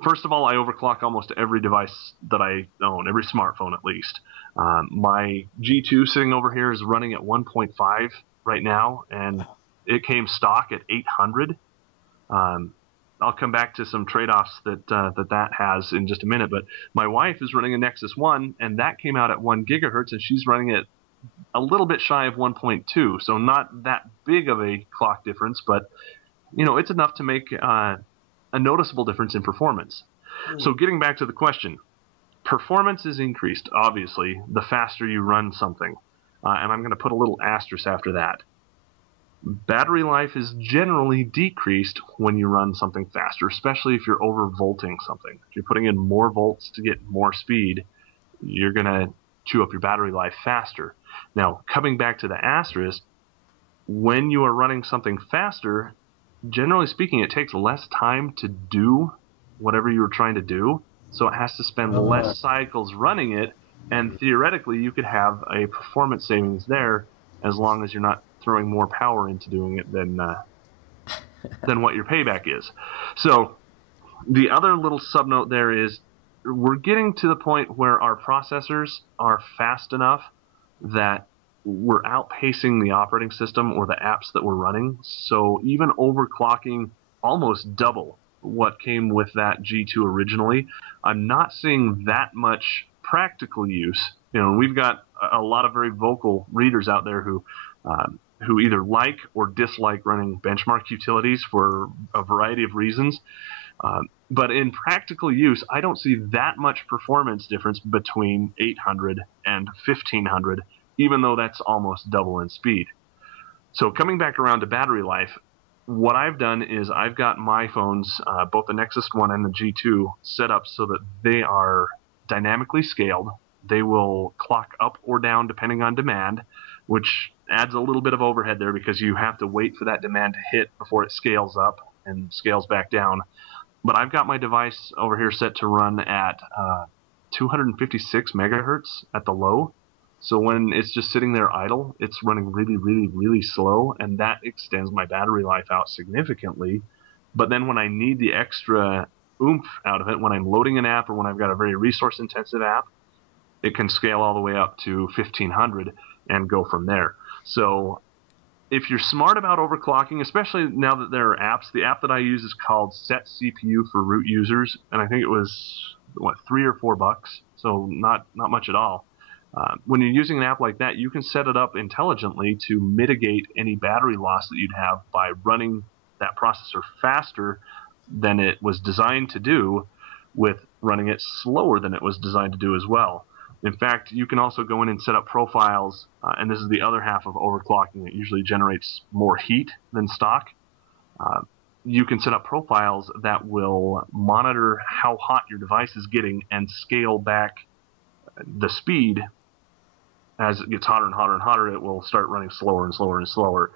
First of all, I overclock almost every device that I own, every smartphone at least. My G2 sitting over here is running at 1.5 right now, and it came stock at 800. I'll come back to some trade-offs that has in just a minute, but my wife is running a Nexus 1, and that came out at 1 gigahertz, and she's running it a little bit shy of 1.2, so not that big of a clock difference, but it's enough to make a noticeable difference in performance. So getting back to the question, performance is increased, obviously, the faster you run something, and I'm going to put a little asterisk after that. Battery life is generally decreased when you run something faster, especially if you're overvolting something. If you're putting in more volts to get more speed, you're going to chew up your battery life faster. Now, coming back to the asterisk, when you are running something faster, generally speaking, it takes less time to do whatever you were trying to do, so it has to spend less cycles running it, and theoretically, you could have a performance savings there as long as you're not throwing more power into doing it than what your payback is. So the other little subnote there is we're getting to the point where our processors are fast enough that we're outpacing the operating system or the apps that we're running. So even overclocking almost double what came with that G2 originally, I'm not seeing that much practical use. We've got a lot of very vocal readers out there who either like or dislike running benchmark utilities for a variety of reasons. But in practical use, I don't see that much performance difference between 800 and 1500, even though that's almost double in speed. So coming back around to battery life, what I've done is I've got my phones, both the Nexus 1 and the G2, set up so that they are dynamically scaled. They will clock up or down depending on demand, which adds a little bit of overhead there because you have to wait for that demand to hit before it scales up and scales back down. But I've got my device over here set to run at 256 megahertz at the low. So when it's just sitting there idle, it's running really, really, really slow, and that extends my battery life out significantly. But then when I need the extra oomph out of it, when I'm loading an app or when I've got a very resource-intensive app, it can scale all the way up to 1500 and go from there. So if you're smart about overclocking, especially now that there are apps, the app that I use is called Set CPU for root users, and I think it was $3 or $4, so not much at all. When you're using an app like that, you can set it up intelligently to mitigate any battery loss that you'd have by running that processor faster than it was designed to do, with running it slower than it was designed to do as well. In fact, you can also go in and set up profiles, and this is the other half of overclocking. It usually generates more heat than stock. You can set up profiles that will monitor how hot your device is getting and scale back the speed. As it gets hotter and hotter and hotter, it will start running slower and slower and slower,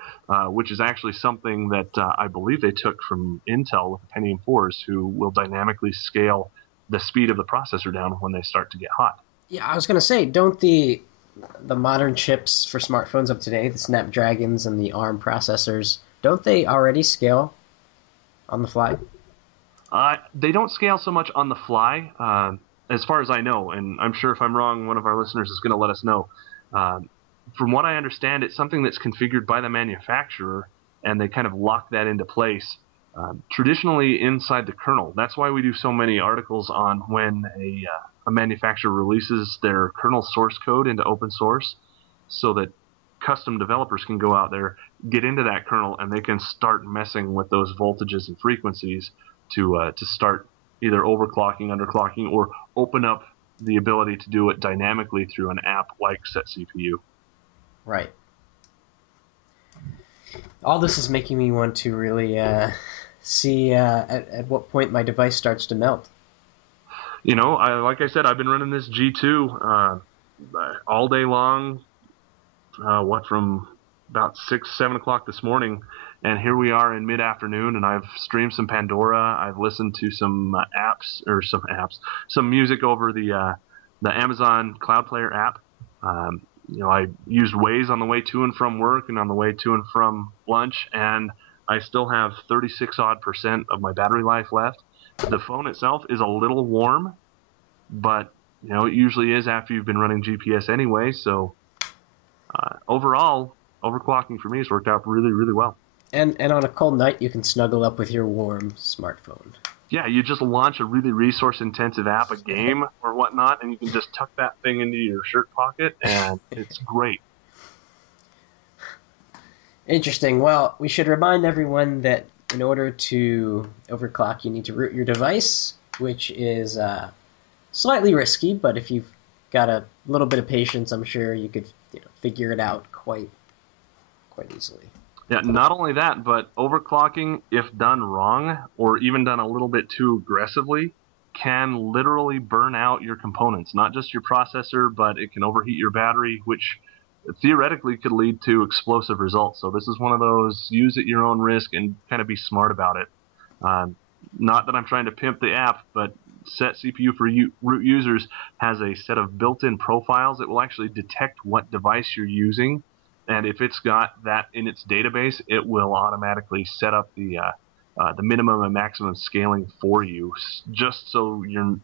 which is actually something that I believe they took from Intel with the Pentium 4s, who will dynamically scale the speed of the processor down when they start to get hot. Yeah, I was going to say, don't the modern chips for smartphones of today, the Snapdragons and the ARM processors, don't they already scale on the fly? They don't scale so much on the fly, as far as I know, and I'm sure if I'm wrong, one of our listeners is going to let us know. From what I understand, it's something that's configured by the manufacturer, and they kind of lock that into place, traditionally inside the kernel. That's why we do so many articles on when a manufacturer releases their kernel source code into open source, so that custom developers can go out there, get into that kernel, and they can start messing with those voltages and frequencies to start either overclocking, underclocking, or open up the ability to do it dynamically through an app like Set CPU. Right. All this is making me want to really see at what point my device starts to melt. Like I said, I've been running this G2 all day long, from about 6, 7 o'clock this morning, and here we are in mid-afternoon, and I've streamed some Pandora. I've listened to some some music over the Amazon Cloud Player app. I used Waze on the way to and from work and on the way to and from lunch, and I still have 36% of my battery life left. The phone itself is a little warm, but it usually is after you've been running GPS anyway, so overall, overclocking for me has worked out really, really well. And on a cold night, you can snuggle up with your warm smartphone. Yeah, you just launch a really resource-intensive app, a game or whatnot, and you can just tuck that thing into your shirt pocket, and it's great. Interesting. Well, we should remind everyone that in order to overclock, you need to root your device, which is slightly risky, but if you've got a little bit of patience, I'm sure you could figure it out quite easily. Yeah, not only that, but overclocking, if done wrong, or even done a little bit too aggressively, can literally burn out your components. Not just your processor, but it can overheat your battery, which theoretically could lead to explosive results. So this is one of those, use at your own risk and kind of be smart about it. Not that I'm trying to pimp the app, but Set CPU for root users has a set of built-in profiles that will actually detect what device you're using, and if it's got that in its database, it will automatically set up the minimum and maximum scaling for you, just so you're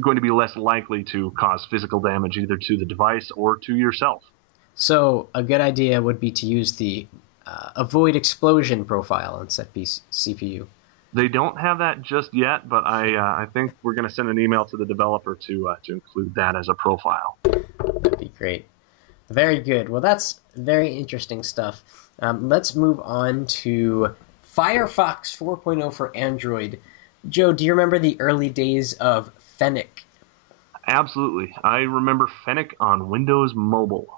going to be less likely to cause physical damage either to the device or to yourself. So a good idea would be to use the avoid explosion profile on Set CPU. They don't have that just yet, but I think we're going to send an email to the developer to include that as a profile. That'd be great. Very good. Well, that's very interesting stuff. Let's move on to Firefox 4.0 for Android. Joe, do you remember the early days of Fennec? Absolutely. I remember Fennec on Windows Mobile.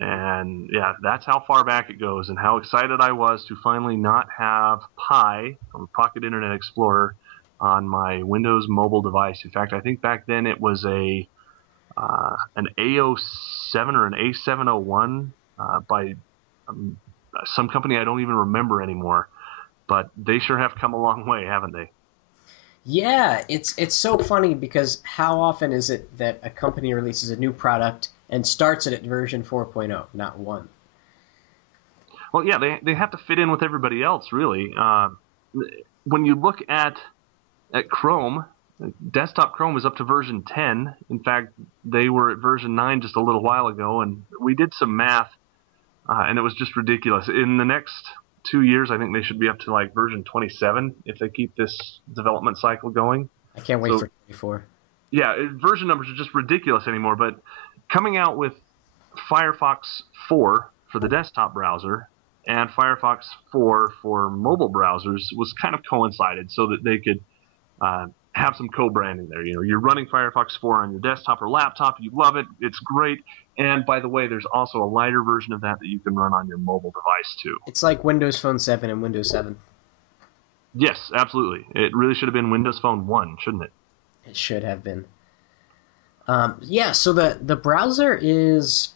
And yeah, that's how far back it goes, and how excited I was to finally not have Pi from Pocket Internet Explorer on my Windows Mobile device. In fact, I think back then it was an A07 or an A701 by some company I don't even remember anymore. But they sure have come a long way, haven't they? Yeah, it's so funny because how often is it that a company releases a new product and starts it at version 4.0, not 1? Well, yeah, they have to fit in with everybody else, really. When you look at Chrome, desktop Chrome is up to version 10. In fact, they were at version 9 just a little while ago, and we did some math and it was just ridiculous. In the next 2 years, I think they should be up to like version 27 if they keep this development cycle going. I can't wait for 24. Yeah, version numbers are just ridiculous anymore. But coming out with Firefox 4 for the desktop browser and Firefox 4 for mobile browsers was kind of coincided so that they could have some co-branding there. You know, you're running Firefox 4 on your desktop or laptop, you love it, it's great. And by the way, there's also a lighter version of that you can run on your mobile device too. It's like Windows Phone 7 and Windows 7. Yes, absolutely. It really should have been Windows Phone 1, shouldn't it? It should have been. So the browser is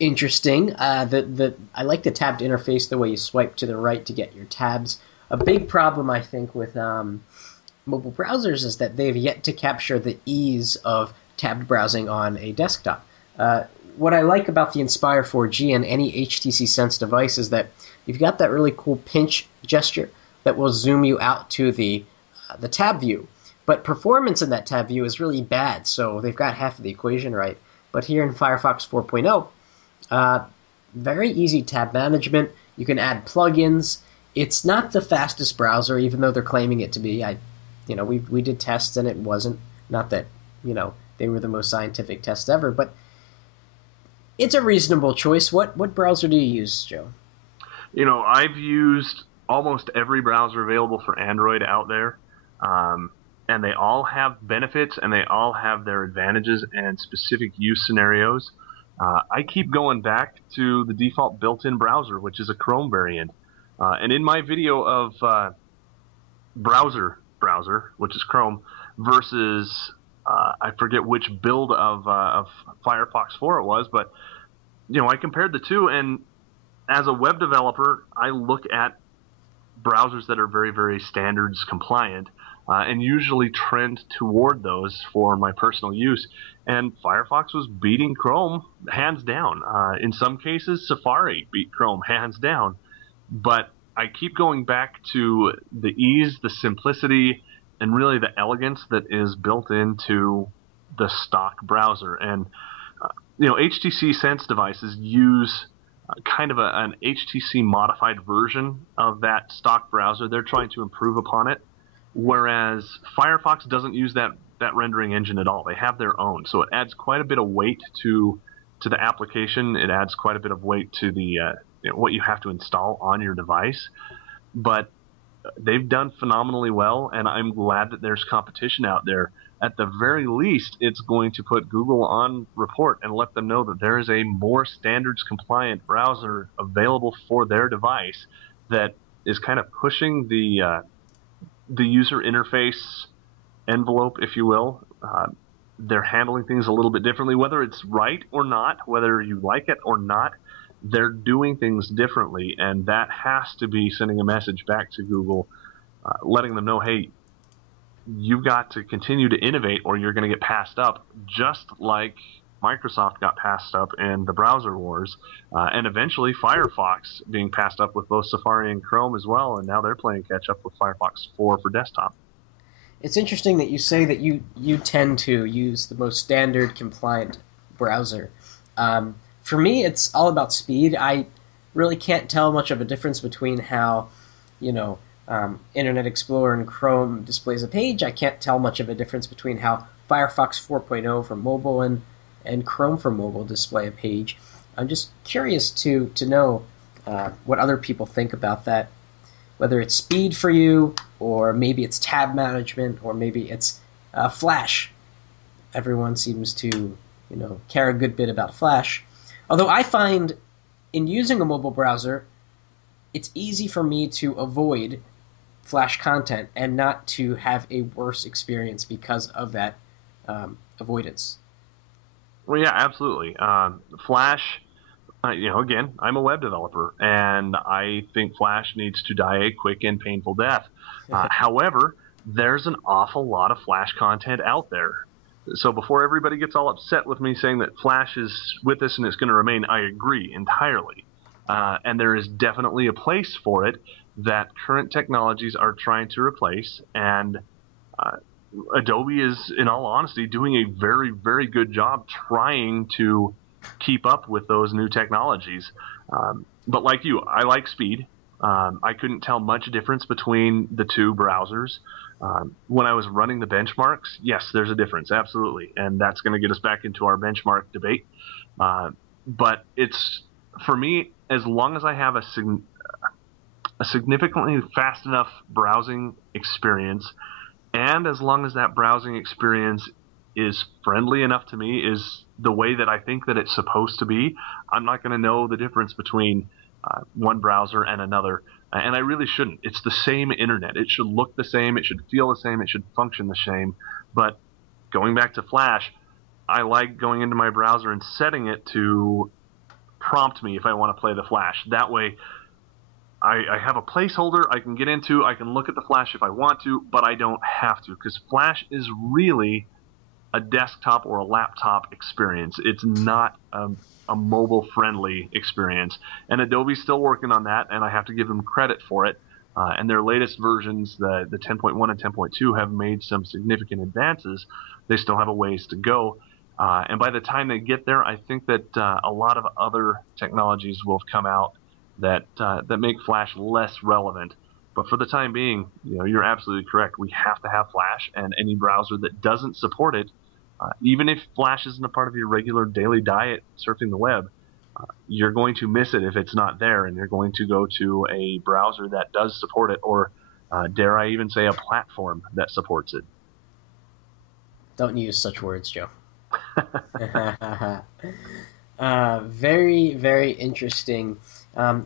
interesting. I like the tabbed interface, the way you swipe to the right to get your tabs. A big problem, I think, with mobile browsers is that they've yet to capture the ease of tabbed browsing on a desktop. What I like about the Inspire 4G and any HTC Sense device is that you've got that really cool pinch gesture that will zoom you out to the tab view. But performance in that tab view is really bad, so they've got half of the equation right. But here in Firefox 4.0, very easy tab management. You can add plugins. It's not the fastest browser, even though they're claiming it to be. We did tests and it wasn't. Not that they were the most scientific tests ever, but it's a reasonable choice. What browser do you use, Joe? I've used almost every browser available for Android out there. And they all have benefits and they all have their advantages and specific use scenarios. I keep going back to the default built-in browser, which is a Chrome variant. And in my video of browser, which is Chrome, versus I forget which build of Firefox 4 it was, but I compared the two, and as a web developer, I look at browsers that are very, very standards compliant. And usually trend toward those for my personal use. And Firefox was beating Chrome hands down. In some cases, Safari beat Chrome hands down. But I keep going back to the ease, the simplicity, and really the elegance that is built into the stock browser. And, HTC Sense devices use kind of an HTC modified version of that stock browser. They're trying to improve upon it. Whereas Firefox doesn't use that rendering engine at all. They have their own. So it adds quite a bit of weight to the application. It adds quite a bit of weight to the what you have to install on your device. But they've done phenomenally well, and I'm glad that there's competition out there. At the very least, it's going to put Google on report and let them know that there is a more standards compliant browser available for their device that is kind of pushing the user interface envelope, if you will. They're handling things a little bit differently, whether it's right or not, whether you like it or not. They're doing things differently, and that has to be sending a message back to Google, letting them know, hey, you've got to continue to innovate or you're going to get passed up, just like Microsoft got passed up in the browser wars, and eventually Firefox being passed up with both Safari and Chrome as well, and now they're playing catch up with Firefox 4 for desktop. It's interesting that you say that you tend to use the most standard compliant browser. For me, it's all about speed. I really can't tell much of a difference between how, Internet Explorer and Chrome displays a page. I can't tell much of a difference between how Firefox 4.0 for mobile and Chrome for mobile display a page. I'm just curious to know what other people think about that, whether it's speed for you, or maybe it's tab management, or maybe it's Flash. Everyone seems to, care a good bit about Flash. Although I find in using a mobile browser, it's easy for me to avoid Flash content and not to have a worse experience because of that avoidance. Well, yeah, absolutely. Flash, again, I'm a web developer, and I think Flash needs to die a quick and painful death. However, there's an awful lot of Flash content out there. So before everybody gets all upset with me saying that Flash is with us and it's going to remain, I agree entirely. And there is definitely a place for it that current technologies are trying to replace, and Adobe is, in all honesty, doing a very, very good job trying to keep up with those new technologies. But like you, I like speed. I couldn't tell much difference between the two browsers. When I was running the benchmarks, yes, there's a difference, absolutely, and that's going to get us back into our benchmark debate. But it's, for me, as long as I have a significantly fast enough browsing experience, and as long as that browsing experience is friendly enough to me, is the way that I think that it's supposed to be, I'm not going to know the difference between one browser and another. And I really shouldn't. It's the same internet. It should look the same. It should feel the same. It should function the same. But going back to Flash, I like going into my browser and setting it to prompt me if I want to play the Flash. That way, I have a placeholder I can get into. I can look at the Flash if I want to, but I don't have to, because Flash is really a desktop or a laptop experience. It's not a mobile-friendly experience. And Adobe's still working on that, and I have to give them credit for it. And their latest versions, the 10.1 and 10.2, have made some significant advances. They still have a ways to go. And by the time they get there, I think that a lot of other technologies will have come out that make Flash less relevant. But for the time being, you're absolutely correct. We have to have Flash, and any browser that doesn't support it, even if Flash isn't a part of your regular daily diet surfing the web, you're going to miss it if it's not there, and you're going to go to a browser that does support it, or dare I even say a platform that supports it. Don't use such words, Joe. Very, very interesting.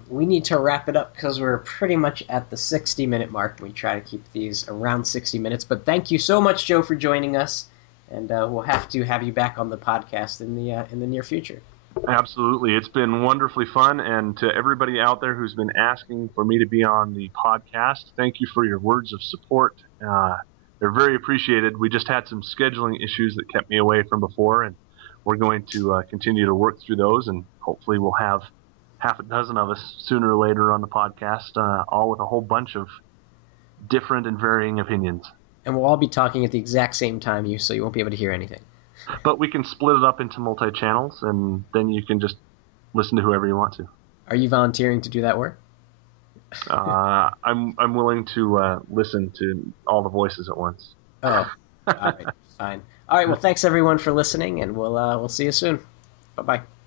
We need to wrap it up because we're pretty much at the 60-minute mark. We try to keep these around 60 minutes. But thank you so much, Joe, for joining us. And we'll have to have you back on the podcast in the near future. Absolutely. It's been wonderfully fun. And to everybody out there who's been asking for me to be on the podcast, thank you for your words of support. They're very appreciated. We just had some scheduling issues that kept me away from before, and we're going to continue to work through those, and hopefully we'll have half a dozen of us sooner or later on the podcast, all with a whole bunch of different and varying opinions. And we'll all be talking at the exact same time, so you won't be able to hear anything. But we can split it up into multi-channels, and then you can just listen to whoever you want to. Are you volunteering to do that work? I'm willing to listen to all the voices at once. Oh, all right, fine. All right, well, thanks everyone for listening, and we'll see you soon. Bye-bye.